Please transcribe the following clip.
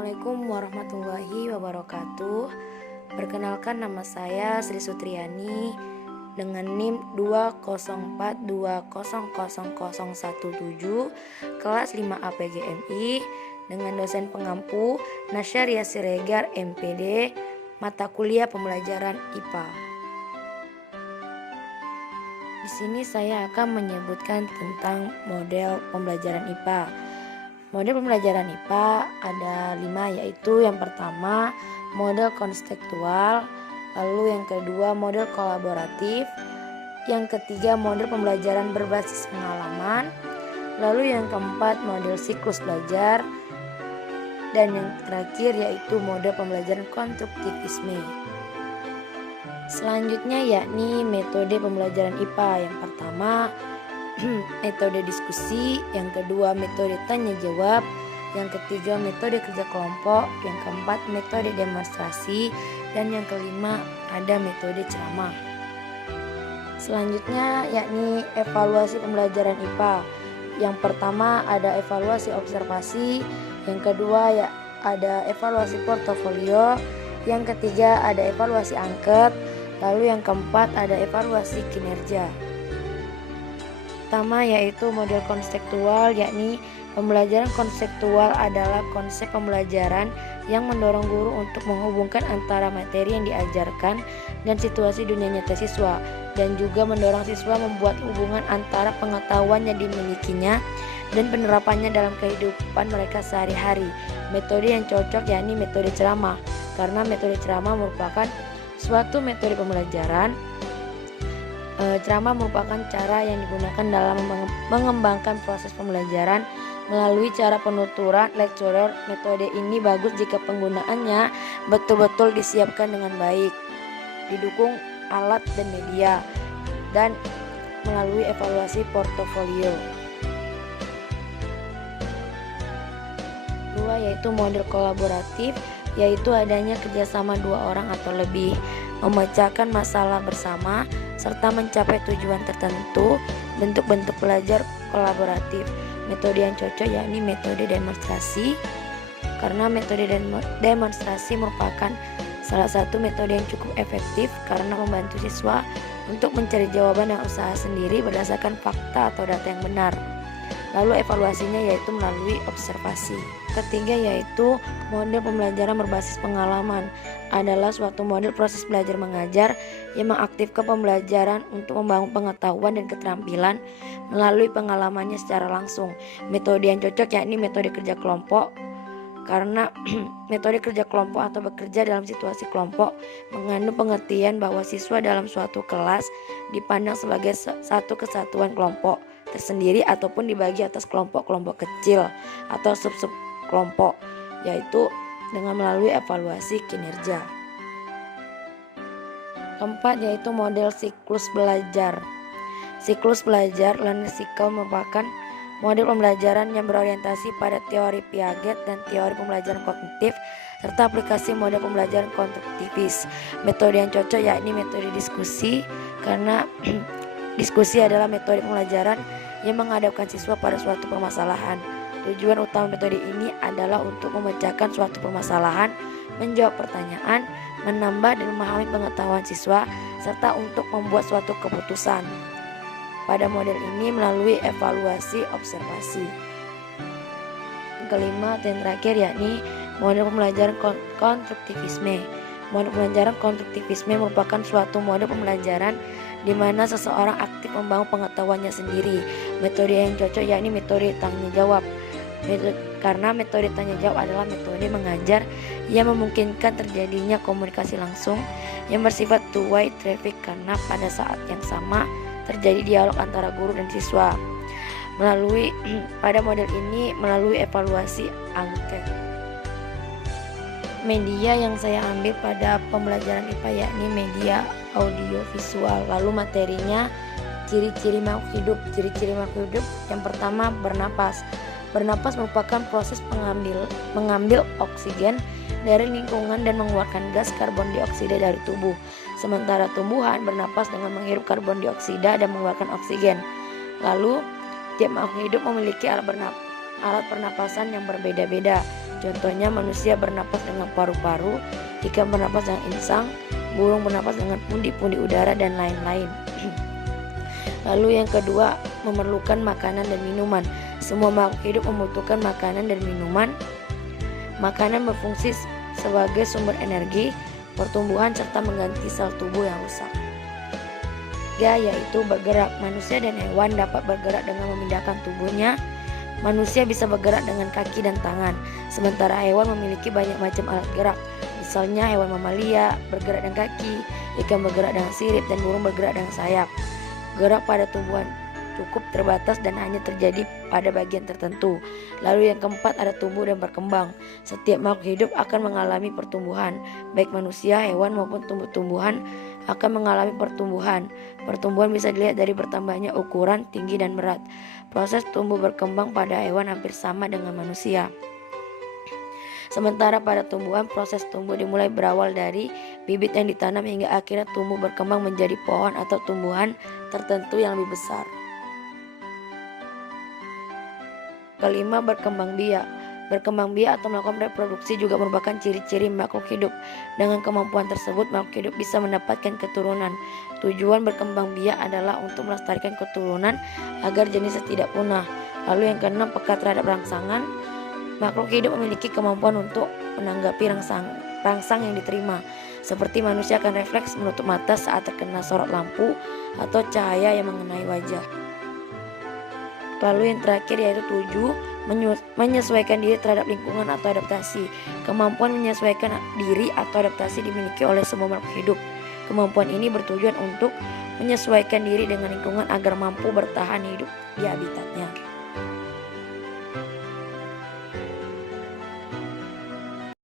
Assalamualaikum warahmatullahi wabarakatuh. Perkenalkan, nama saya Sri Sutriani dengan NIM 204200017 kelas 5A PGMI dengan dosen pengampu Nasyariah Siregar MPD, mata kuliah pembelajaran IPA. Di sini saya akan menyebutkan tentang model pembelajaran IPA. Model pembelajaran IPA ada 5, yaitu yang pertama model konseptual, lalu yang kedua model kolaboratif, yang ketiga model pembelajaran berbasis pengalaman, lalu yang keempat model siklus belajar, dan yang terakhir yaitu model pembelajaran konstruktivisme. Selanjutnya yakni metode pembelajaran IPA. Yang pertama metode diskusi, yang kedua metode tanya jawab, yang ketiga metode kerja kelompok, yang keempat metode demonstrasi, dan yang kelima ada metode ceramah. Selanjutnya yakni evaluasi pembelajaran IPA. Yang pertama ada evaluasi observasi, yang kedua ya ada evaluasi portofolio, yang ketiga ada evaluasi angket, lalu yang keempat ada evaluasi kinerja. Pertama yaitu model konseptual, yakni pembelajaran konseptual adalah konsep pembelajaran yang mendorong guru untuk menghubungkan antara materi yang diajarkan dan situasi dunia nyata siswa, dan juga mendorong siswa membuat hubungan antara pengetahuan yang dimilikinya dan penerapannya dalam kehidupan mereka sehari-hari. Metode yang cocok yakni metode ceramah, karena metode ceramah merupakan suatu metode pembelajaran. Ceramah merupakan cara yang digunakan dalam mengembangkan proses pembelajaran melalui cara penuturan lecturer. Metode ini bagus jika penggunaannya betul-betul disiapkan dengan baik, didukung alat dan media, dan melalui evaluasi portofolio. Kedua yaitu model kolaboratif, yaitu adanya kerjasama 2 orang atau lebih, memecahkan masalah bersama, serta mencapai tujuan tertentu. Bentuk-bentuk belajar kolaboratif. Metode yang cocok yakni metode demonstrasi, karena metode demonstrasi merupakan salah satu metode yang cukup efektif karena membantu siswa untuk mencari jawaban dan usaha sendiri berdasarkan fakta atau data yang benar. Lalu evaluasinya yaitu melalui observasi. Ketiga yaitu model pembelajaran berbasis pengalaman, adalah suatu model proses belajar mengajar yang mengaktifkan pembelajaran untuk membangun pengetahuan dan keterampilan melalui pengalamannya secara langsung. Metode yang cocok yakni metode kerja kelompok, karena metode kerja kelompok atau bekerja dalam situasi kelompok mengandung pengertian bahwa siswa dalam suatu kelas dipandang sebagai satu kesatuan kelompok tersendiri ataupun dibagi atas kelompok-kelompok kecil atau sub-sub kelompok, yaitu dengan melalui evaluasi kinerja. Keempat yaitu model siklus belajar. Siklus belajar learning cycle merupakan model pembelajaran yang berorientasi pada teori Piaget dan teori pembelajaran kognitif serta aplikasi model pembelajaran konstruktivis. Metode yang cocok yakni metode diskusi, karena diskusi adalah metode pembelajaran yang menghadapkan siswa pada suatu permasalahan. Tujuan utama metode ini adalah untuk memecahkan suatu permasalahan, menjawab pertanyaan, menambah dan memahami pengetahuan siswa, serta untuk membuat suatu keputusan. Pada model ini melalui evaluasi observasi. Yang kelima dan terakhir yakni model pembelajaran konstruktivisme. Model pembelajaran konstruktivisme merupakan suatu model pembelajaran di mana seseorang aktif membangun pengetahuannya sendiri. Metode yang cocok yakni metode tanya jawab. Karena metode tanya jawab adalah metode mengajar yang memungkinkan terjadinya komunikasi langsung yang bersifat two-way traffic, karena pada saat yang sama terjadi dialog antara guru dan siswa. Pada model ini melalui evaluasi angket. Media yang saya ambil pada pembelajaran IPA yakni media audio visual. Lalu materinya ciri-ciri makhluk hidup. Ciri-ciri makhluk hidup yang pertama bernapas. Bernapas merupakan proses mengambil oksigen dari lingkungan dan mengeluarkan gas karbon dioksida dari tubuh. Sementara tumbuhan bernapas dengan menghirup karbon dioksida dan mengeluarkan oksigen. Lalu tiap makhluk hidup memiliki alat pernapasan yang berbeda-beda. Contohnya manusia bernapas dengan paru-paru, ikan bernapas dengan insang, burung bernapas dengan pundi-pundi udara, dan lain-lain. Lalu yang kedua, memerlukan makanan dan minuman. Semua makhluk hidup membutuhkan makanan dan minuman. Makanan berfungsi sebagai sumber energi, pertumbuhan, serta mengganti sel tubuh yang rusak. Yaitu bergerak. Manusia dan hewan dapat bergerak dengan memindahkan tubuhnya. Manusia bisa bergerak dengan kaki dan tangan, sementara hewan memiliki banyak macam alat gerak. Misalnya hewan mamalia bergerak dengan kaki, ikan bergerak dengan sirip, dan burung bergerak dengan sayap. Gerak pada tumbuhan cukup terbatas dan hanya terjadi pada bagian tertentu. Lalu yang keempat, ada tumbuh dan berkembang. Setiap makhluk hidup akan mengalami pertumbuhan, baik manusia, hewan maupun tumbuh-tumbuhan akan mengalami pertumbuhan. Pertumbuhan bisa dilihat dari bertambahnya ukuran, tinggi, dan berat. Proses tumbuh berkembang pada hewan hampir sama dengan manusia. Sementara pada tumbuhan, proses tumbuh dimulai berawal dari bibit yang ditanam hingga akhirnya tumbuh berkembang menjadi pohon atau tumbuhan tertentu yang lebih besar. Kelima, berkembang biak. Berkembang biak atau melakukan reproduksi juga merupakan ciri-ciri makhluk hidup. Dengan kemampuan tersebut, makhluk hidup bisa mendapatkan keturunan. Tujuan berkembang biak adalah untuk melestarikan keturunan agar jenisnya tidak punah. Lalu yang keenam, peka terhadap rangsangan. Makhluk hidup memiliki kemampuan untuk menanggapi rangsang yang diterima. Seperti manusia akan refleks menutup mata saat terkena sorot lampu atau cahaya yang mengenai wajah. Lalu yang terakhir yaitu 7, menyesuaikan diri terhadap lingkungan atau adaptasi. Kemampuan menyesuaikan diri atau adaptasi dimiliki oleh semua makhluk hidup. Kemampuan ini bertujuan untuk menyesuaikan diri dengan lingkungan agar mampu bertahan hidup di habitatnya.